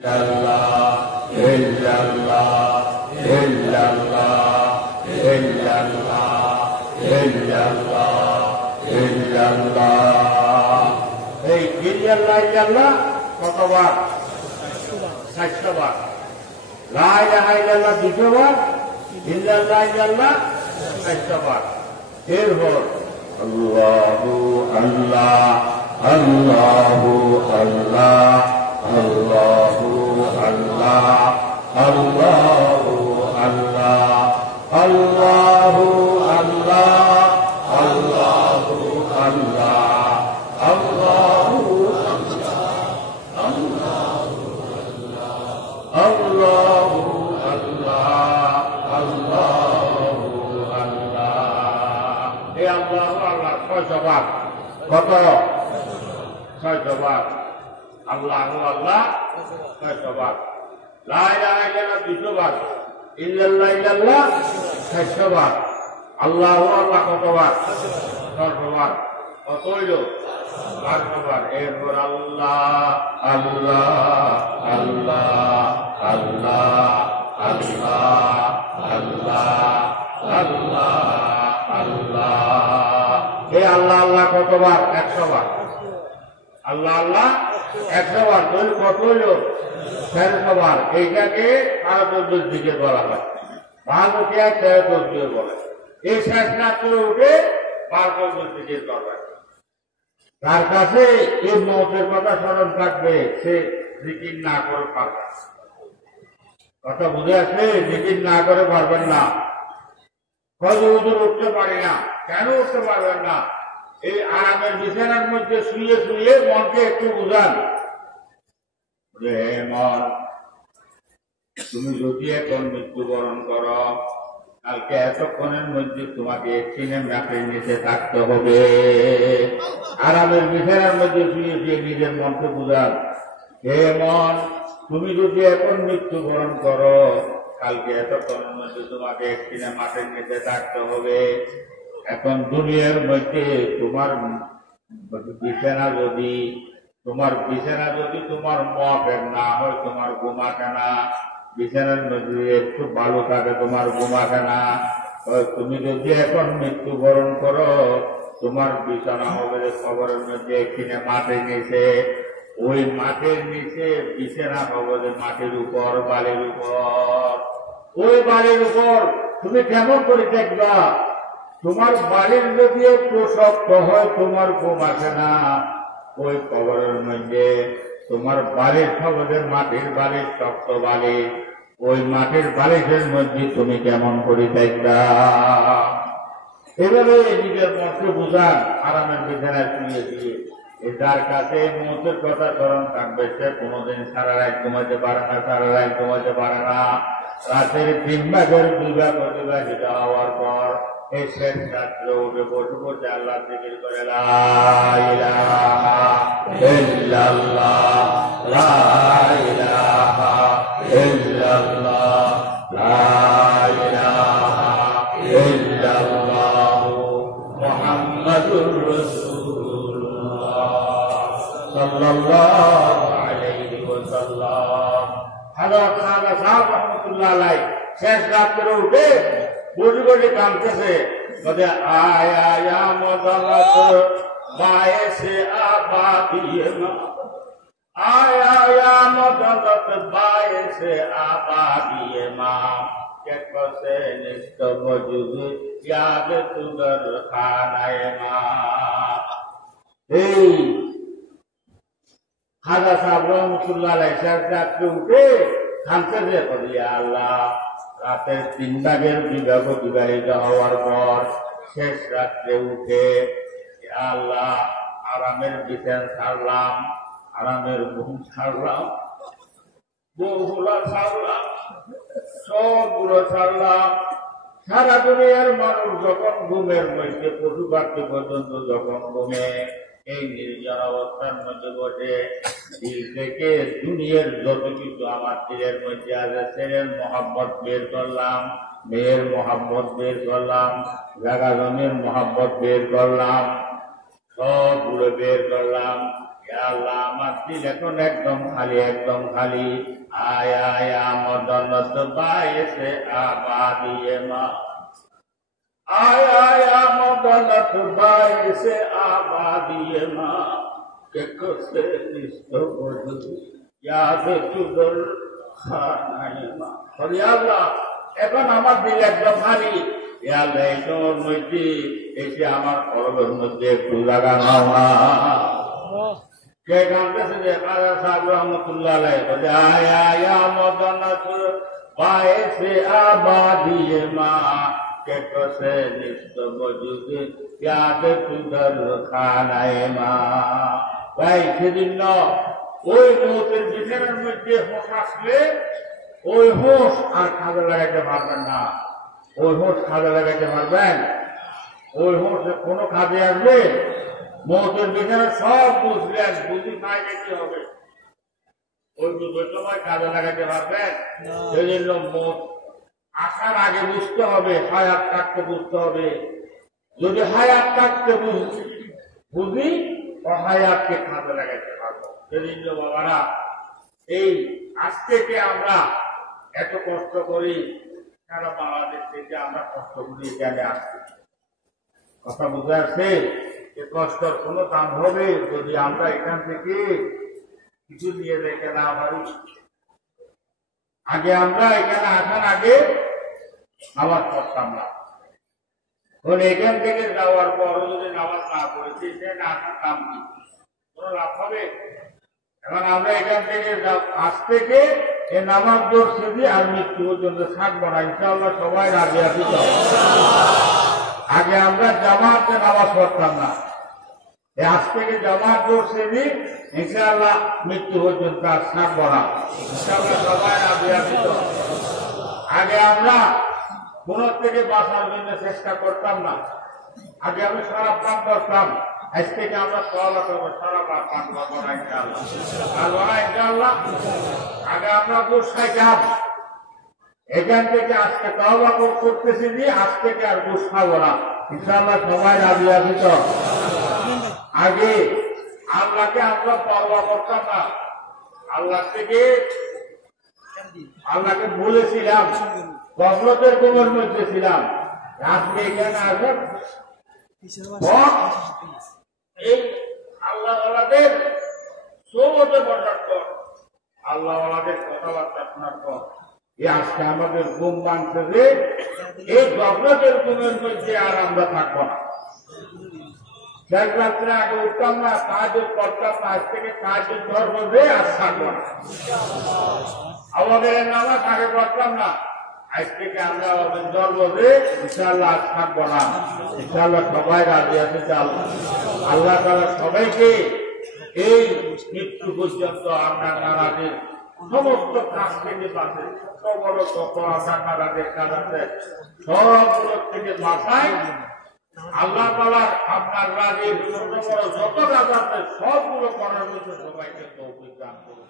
এই ইল্লাল্লাহ ইল্লাল্লাহ কতবার? 400 বার। লা ইলাহা ইল্লাল্লাহ 200 বার, ইল্লাল্লাহ ইল্লাল্লাহ 400 বার। এরপর আল্লাহু আল্লাহ আল্লাহু আল্লাহ আল্লাহু আল্লাহ আল্লাহু আল্লাহ আল্লাহু আল্লাহ আল্লাহু আল্লাহ আল্লাহু আল্লাহু আল্লাহ আল্লাহু আল্লাহ। এই আল্লাহু আল্লাহ 600 বার। কত? 600 বার। আল্লাহু আল্লাহ 600 বার। লা ইলাহা ইল্লাল্লাহ 200 বার, ইল্লাল্লাহ ইল্লাল্লাহ 400 বার। আল্লাহু আল্লাহ কতবার? 600 বার। কত হইল? 1200 বার। এরপর আল্লাহ আল্লাহ আল্লাহ আল্লাহ আল্লাহ আল্লাহ আল্লাহ আল্লাহ। এই আল্লাহ আল্লাহ কতবার? 100 বার। আল্লাহ আল্লাহ 100 বার। কত হইল? 400 বার। এইটাকে আরবের দিকে বলা হয়। ভারতকে 13 বলে। এই শেষ রাত্রে উঠে ভারতের দিকে দরকার। তার কাছে এই মতের কথা স্মরণ থাকবে, সে জিকির না করে পারবে। কথা বুঝে আসবে? জিকির না করে পারবেন না। হুজুর উঠতে পারি না। কেন উঠতে পারবেন না? এই আরামের বিছানার মধ্যে শুয়ে শুয়ে মনকে একটু বুঝান। মন, তুমি যদি এখন মৃত্যুবরণ করো, কালকে এতক্ষণের মধ্যে তোমাকে সিনেমাটির নিচে থাকতে হবে। আরামের বিছানার মধ্যে শুয়ে শুয়ে নিজের মনকে বুঝান, হে মন, তুমি যদি এখন মৃত্যুবরণ করো, কালকে এতক্ষণের মধ্যে তোমাকে সিনেমাটির নিচে থাকতে হবে। এখন দুনিয়ার মধ্যে তোমার বিছানা যদি তোমার মফের না হয়, তোমার ঘুমাকে না। বিছানার মধ্যে একটু ভালো থাকে, তোমার ঘুমাকে না। তুমি যদি এখন মৃত্যুবরণ করো, তোমার বিছানা হবে খবরের মধ্যে এখানে মাটির নিচে। ওই মাটির নিচে বিছানা হবে মাটির উপর, বালির উপর। ওই বালির উপর তুমি কেমন করে দেখবা? তোমার বালির যদি একটু শক্ত হয়, তোমার ঘুমাকে না। ওই কবরের মধ্যে তোমার বালিশ হবে মাটির বালিশ, শক্ত বালিশ। ওই মাটির বালিশের মধ্যে তুমি কেমন করে দেখবা? এভাবে নিজের মনকে বুঝান আরামের বিছানায় শুয়ে দিয়ে। যার কাছে মতের কথা স্মরণ থাকবে, সে কোনোদিন সারা রাত ঘুমাতে পারে না, সারা রাত ঘুমাতে পারে না। রাতের 3 ভাগের 2 ভাগ অতিবাহিত হওয়ার পর এই শেষ রাত্রে উঠে বসে বসে আল্লাহ জিকির করে, লা ইলাহা ইল্লাল্লাহ, লা ইলাহা ইল্লাল্লাহ, লা ইলাহা ইল্লাল্লাহ, মুহাম্মাদুর রাসূলুল্লাহ সাল্লাল্লাহু আলাইহি ওয়াসাল্লাম। হযরত খাজা সাহেব রাহমাতুল্লাহ আলাইহি শেষ রাত্রে উঠে বসে বসে কাঁদতেছে, বলে আয়া মদনত বায়েসে আবাদিয়ে মা, আয়া মদনত বায়েসে আবাদিয়ে মা, কে কসে নিস্ত মজুদ ইয়াদ তুগর খানায়ে মা। এই খাজা সাহেব রহমতুল্লাহ আলাইহি শেষ রাত্রে উঠে কাঁদতেছে, বলে আল্লাহ, রাতের 3 ভাগের 2 ভাগ অতিবাহিত হওয়ার পর শেষ রাত্রে উঠে আল্লাহ আরামের বিছানা ছাড়লাম, আরামের ঘুম ছাড়লাম, বউগুলা ছাড়লাম, সবগুলো ছাড়লাম। সারা দুনিয়ার মানুষ যখন ঘুমের মধ্যে, পশু পাখি পর্যন্ত যখন ঘুমে, এই নির্জন অবস্থার মধ্যে বসে দিল থেকে দুনিয়ার যত কিছু আমার দিলের মধ্যে আছে, ছেলের মহাব্বত বের করলাম, মেয়ের মহাব্বত বের করলাম, জাগা জমির মহাব্বত বের করলাম, সবগুলো বের করলাম। আল্লাহ আমার দিল এখন একদম খালি, একদম খালি। আয় আয় মদনত বাইসে আবাদিয়ে মা, আয় আয় মদনত বাইসে আবাদিয়ে মা, কেকো সে নিষ্ঠ বধু ইয়াদ তুদর খানায় মা। আল্লাহ এখন আমার দিল একদম খালি। আল্লাহ এই তোমার মধ্যে এসে আমার কলবের মধ্যে একটু লাগানো না। কে কাঁদতেছে যে কাজা সাহেব রহমতুল্লাহ বলে আয় আয় মদনত বাইসে আবাদিয়ে মা, কে কসে নিষ্ঠ বজুদ ইয়াদ তুদর খানায় মা। ভাই সেদিন ওই মৌতের বিছানার মধ্যে হোঁশ আসলে ওই হোঁশ আর কাজে লাগাইতে পারবেন না। ওই হোঁশ কাজে লাগাইতে পারবেন? ওই হোঁশ কোনো কাজে আসবে? মৌতের বিছানা সব বুঝলেন, বুঝি পাই যেতে হবে। ওই বুঝবে সময় কাজে লাগাইতে পারবেন? সেই জন্য মৌত আসার আগে বুঝতে হবে, হায়াত থাকতে বুঝতে হবে। যদি হায়াত থাকতে বুঝি অহায়াতকে কাজে লাগাইতে পারবো। সেজন্য বাবারা এই আজ থেকে আমরা এত কষ্ট করি, সারা বাংলাদেশ থেকে আমরা কষ্ট করি এখানে আসছি। কথা বুঝে আসছে? যে কষ্টের কোনো দাম হবে যদি আমরা এখান থেকে কিছু নিয়ে রেখে না পারি। আগে আমরা এখানে আসার আগে নামাজ পড়তাম না, এখান থেকে যাওয়ার পর যদি নামাজ না পড়েছি সেখানে আসার দাম কি? কোনো লাভ হবে? এখন আমরা এখান থেকে আজ থেকে এই নামাজ পড়ছি যে আর মৃত্যু পর্যন্ত থাকবো না, ইনশাআল্লাহ সবাই রাজি আছি। আগে আমরা জামাতে নামাজ পড়তাম না, আজ থেকে জামাত পড়ছি যে ইনশাআল্লাহ মৃত্যু পর্যন্ত আর থাকবো না, ইনশাআল্লাহ সবাই রাজি আছি। আগে আমরা কোন থেকে বাঁচার জন্য চেষ্টা করতাম না, আগে আমি সারা পান করতাম, আজ থেকে আমরা সওয়ালা করবো সারা পান করবো না ইনশাআল্লাহ। আগে আমরা ঘুষ খাইতাম, এখান থেকে আজকে তওবা করতেছি যে আজ থেকে আর ঘুষ খাবো না, ইনশাআল্লাহ সবাই রাজি আছি। তো আগে আল্লাহকে আমরা তওবা করতাম না, আল্লাহ থেকে আল্লাহকে বলেছিলাম, গফলতের ঘুমের মধ্যে ছিলাম। আজকে এখানে আসেন এই আল্লাহওয়ালাদের সৌবতে বসার পর, আল্লাহওয়ালাদের কথাবার্তা শোনার পর আজকে আমাদের ঘুম ভাঙছে যে এই গফলতের ঘুমের মধ্যে আর আমরা থাকবো না। শেষ রাত্রে আগে উঠতাম না, তাহাজ্জুদ করতাম না, আজ থেকে তাহাজ্জুদ ধরবো যে আর থাকবো না। আমাদের নামাজ আগে পড়তাম না, আজ থেকে আমরা আমাদের ধরবো যে ইনশাআল্লাহ আজ থাকবো না, ইনশাআল্লাহ সবাই রাজি আছে। আল্লাহ তাআলা সবাইকে এই মৃত্যু পর্যন্ত আমরা নারাজের সমস্ত কাজ থেকে বাঁচে, ছোট বড় যত আমরা নারাজের কাজ আছে সবগুলো থেকে বাঁচায়। আল্লাহ তাআলা আপনার রাজের ছোট বড় যত কাজ আছে সবগুলো করার জন্য সবাইকে তৌফিক দান করুন।